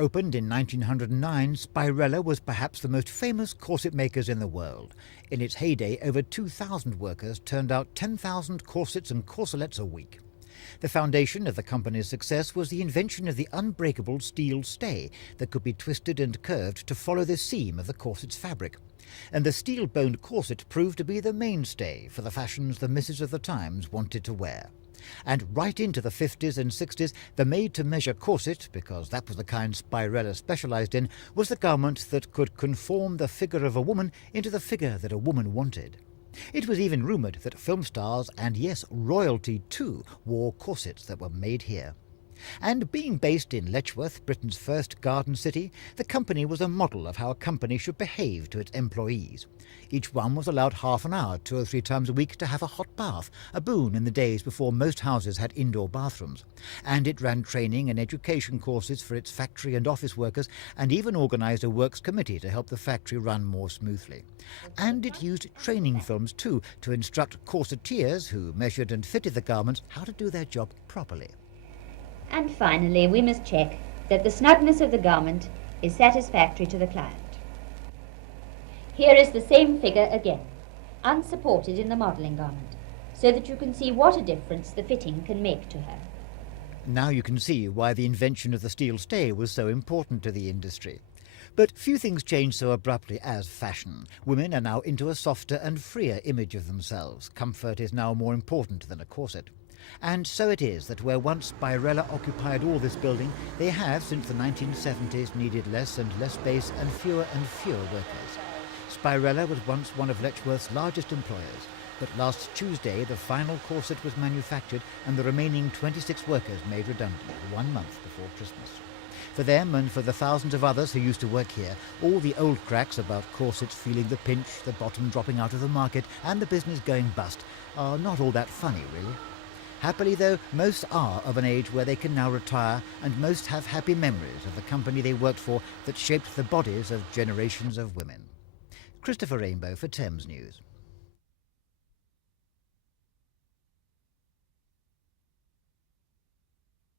Opened in 1909, Spirella was perhaps the most famous corset makers in the world. In its heyday, over 2,000 workers turned out 10,000 corsets and corselets a week. The foundation of the company's success was the invention of the unbreakable steel stay that could be twisted and curved to follow the seam of the corset's fabric. And the steel-boned corset proved to be the mainstay for the fashions the misses of the times wanted to wear. And right into the 50s and 60s, the made-to-measure corset, because that was the kind Spirella specialised in, was the garment that could conform the figure of a woman into the figure that a woman wanted. It was even rumoured that film stars, and yes, royalty too, wore corsets that were made here. And being based in Letchworth, Britain's first garden city, the company was a model of how a company should behave to its employees. Each one was allowed half an hour, 2 or 3 times a week, to have a hot bath, a boon in the days before most houses had indoor bathrooms. And it ran training and education courses for its factory and office workers, and even organised a works committee to help the factory run more smoothly. And it used training films too, to instruct corseteers who measured and fitted the garments how to do their job properly. And finally, we must check that the snugness of the garment is satisfactory to the client. Here is the same figure again, unsupported in the modelling garment, so that you can see what a difference the fitting can make to her. Now you can see why the invention of the steel stay was so important to the industry. But few things change so abruptly as fashion. Women are now into a softer and freer image of themselves. Comfort is now more important than a corset. And so it is that where once Spirella occupied all this building, they have, since the 1970s, needed less and less space and fewer workers. Spirella was once one of Letchworth's largest employers, but last Tuesday the final corset was manufactured and the remaining 26 workers made redundant 1 month before Christmas. For them and for the thousands of others who used to work here, all the old cracks about corsets feeling the pinch, the bottom dropping out of the market and the business going bust are not all that funny, really. Happily, though, most are of an age where they can now retire, and most have happy memories of the company they worked for that shaped the bodies of generations of women. Christopher Rainbow for Thames News.